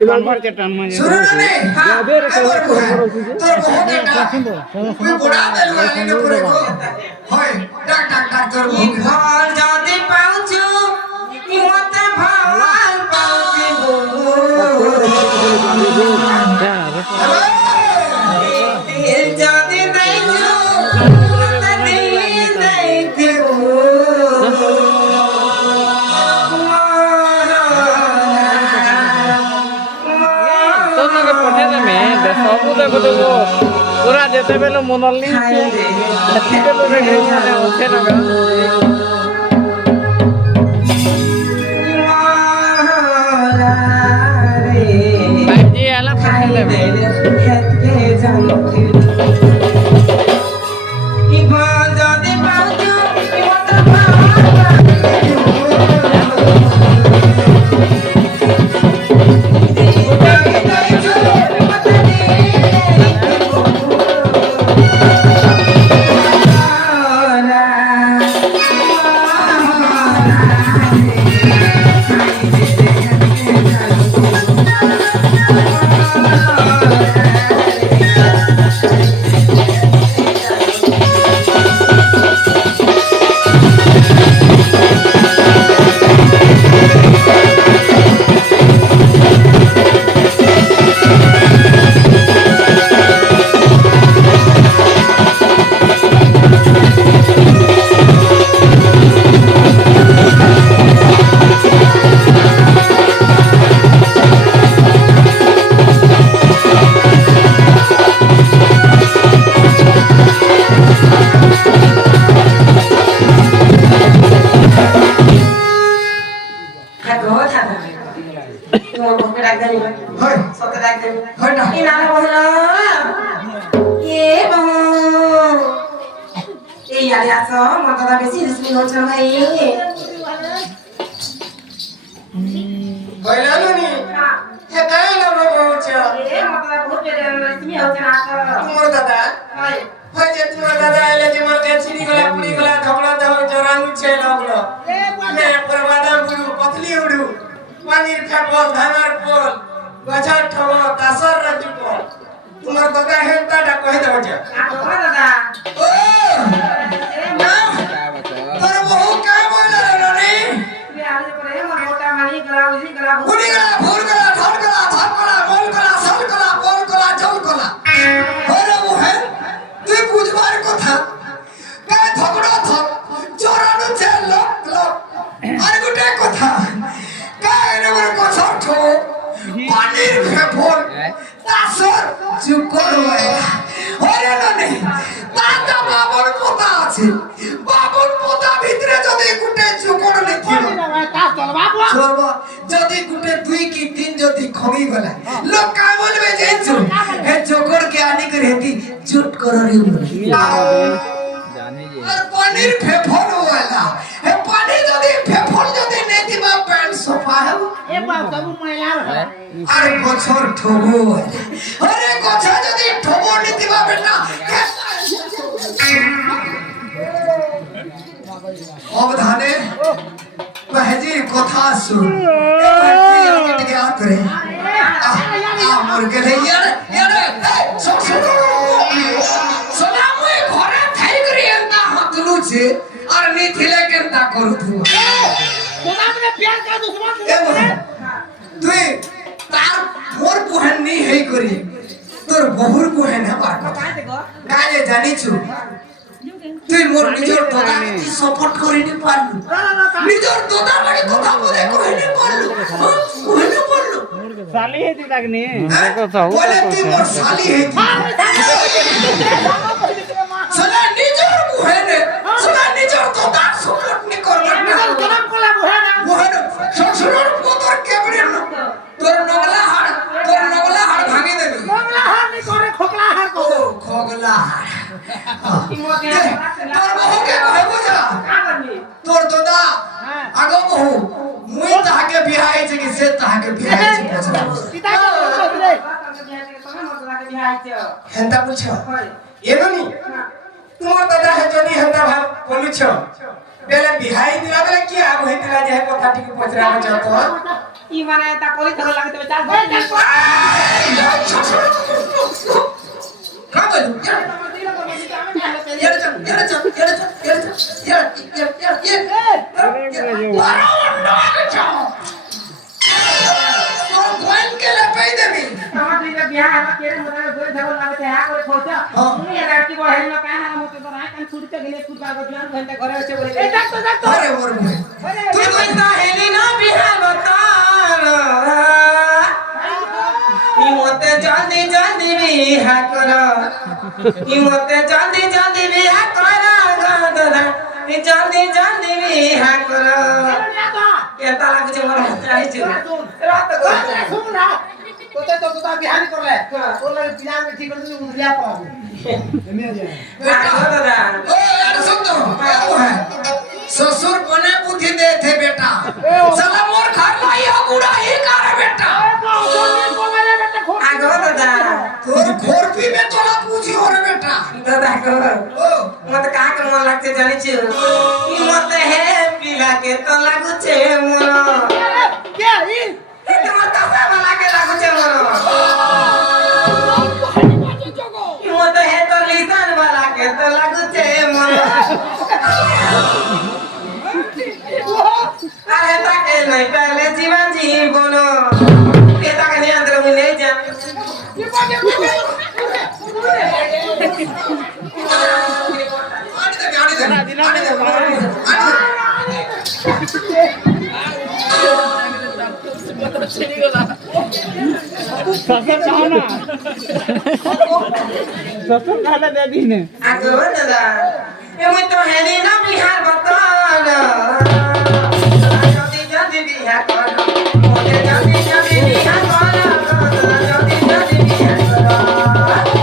টানবার কে টান মানে সুরনে হ্যাঁ তোর বহুতে তুই বড়া দেলু আলিনে পরে গো হয় ডাক ডাক ডাক তোর ঘর যদি পাউছু মতে ভাল পাউছি গো যদি দেইছু মতে দেইতে গো তোকে পঠে দেবে সবু দেখো দেবো তোরা যেতে পেলে মনাল নিচ্ছে পেলো রেখে মানে ওঠে না জি এলা পঠে দেবে যদি পাউছু মতে হয় সতে ডাক দেবে হয় না এই নালে বহল এ বহু এই আরে আস মতটা বেশি রিসমি হচ্ছে ভাই হইলা নি হে কাই না বলছ এ মতটা বহুত রিসমি হচ্ছে না তোমার দাদা ভাই হয় যে তোমার দাদা আইলে যে মোর কে ছিড়ি গলা পুড়ি গলা ঝগড়া দেহ জরানু ছে লাগলো মে পরবাদাম পুরু পতলি উড়ু পানির ফেপল ধানার পল গছার ঠব দাসর রাজু পল তোমার দাদা হেনটাটা কই দেব যে দাদা ও না তোর বহু কাই বইলা রে তুই আলে পরে মনে ওটা মানি গলা উজি গলা পুড়ি গলা ভুর গলা ঢল গলা ভাব গলা মল গলা সল গলা পল গলা জল গলা ওরে মোহে তুই বুঝবার কথা কাই ঝগড়া থক জরানু ছে লোক লোক আর গোটে কথা কাই রে মোর গছর ঠো পানির ফেফল দাসর চুকর ওরে ননি দাদা বাবুর কথা আছে বাবুর কথা ভিতরে যদি গুটে চুকর লিখিব চলব যদি গুটে দুই কি তিন যদি খমি গলা লোক কাই বলবে যে হে চুকর কে আনি করে হেতি চুট কররি জানি যে আর পানির ফেফল ওয়ালা হে পানি যদি ফেফল যদি নেতিবা প্যান্ট সোফা হে এ বাপ সবু ময়লা আর গছর ঠবো আরে গছা যদি ঠবো নিতিবা বেটা অবধানে বাহাজির কথা শুন এদিকে আ করে আমর গেলে ইয়ারে সোনামুই ঘরে থাই করি এন্তা হাত লুছে আর নিথিলে কেনতা করুথু সোনামনে প্যার কা দুশ্মন তুই তার মোর কুহেন নি হেই করি তোর বহুর কুহেন হবার কথা কাজে জানিছু তুই মোর নিজর দাদা কি সাপোর্ট করিনি পারলু নিজর দাদা লাগি কথা বলে কইনি পারলু কইনি পারলু সালি হেতি লাগনি দেখো তো বলে তুই মোর শালি হেতি সলা নিজর কুহেন সলা নিজর দাদা সাপোর্ট নি করবার না গরম কলা বহেনা কুহেন শ্বশুরর কদর কেবরে তোর নগলা হাড় ভাঙি দেবে মংলা হার নি করে খোকলা হার ও কো খগলা ইমতে তোর বহুকে কইবো যা আগনি তোর দাদা আগ বহু মুই তাহাকে বিহাইছে কি সে তাহাকে বিহাইছে পছরা পিতা কে বলছিস তুমি মতলাকে বিহাইছো হেন্তা বুঝছ হয় এমনি তোমার দাদা হে যদি হেন্তা ভাব বলুছ বেলে বিহাই দিলা বেলে কি আগ হইতিলা যে কথা টিকে পছরা যাও তো ই মানে তা কলি ধরে লাগতে হবে চাল কাম কই আমার দিকে বিয়া হলো কেন মনে করে ধরে লাগতে হ্যাঁ করে খোঁজা তুমি এরা কি বড় হেলো কাহ না মতে তো না কান ছুটিতে গেলে ফুটবা গো ধ্যান ঘন্টা ঘরে আছে বলে এই ডাক্তার আরে ওর মুই তুই কই না হেলি না বিহার বতাল ই মতে জলদি জলদি বিহা কর ই মতে জলদি জলদি বিহা কর দাদা ই জলদি জলদি বিহা কর কেতা লাগছে মোর হাত আইছে রাত কো শুন না তোতে তো তোতা বিহানি করলে তোর লাগে পিলা মে ঠিক করে উড়িয়া পাবো এমনি যা দাদা ओ यार सुन तो वो है ससुर बने बुद्धि दे थे बेटा साला मोर घर लाई हो गुड़ा ही कर बेटा আগো দাদা तोर खोरपी में तोला पूछी हो रे बेटा दादा को ओ মতে কাক মন লাগছে জানিছো কি মতে হে পিলা কে তো লাগুছে মোর কে ই তোমার কাছে বালা কে লাগুছে মোর কি মতে হে তো লিসান বালা কে তো লাগুছে মোর আরে তাকে নাই পেলে জীবন জীবন এ তাকে নিয়ে আন্দর মুই নেই যা आने दे आने दे ससुर कहो ना ससुर कहले दे दीने আগো দাদা এ মুই তো হেলি না বিহার বতন জলদি জলদি বিহা কর মোতে জলদি জলদি বিহা কর জলদি জলদি বিহা কর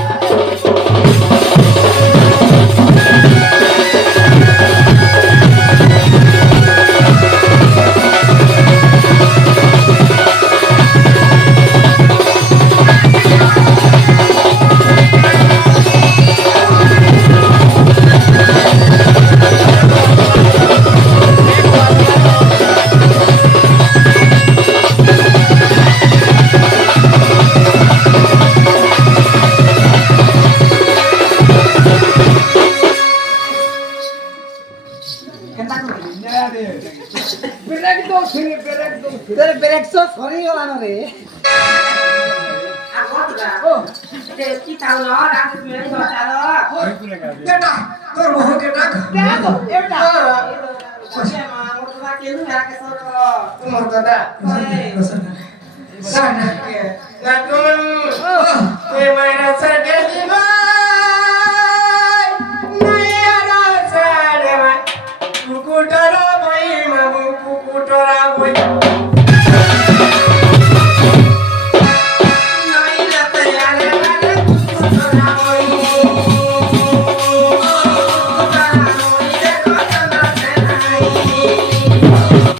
तेरे ब्रेक सो सॉरी होला ना रे আগো দাদা ও এ কি তাও না রাত মে চালো बेटा तोर बहू के डाक क्या तो एटा ওছে মা মোর দাদা কেনু রাকে সর করো तुमर दादा ওই साना না তুমি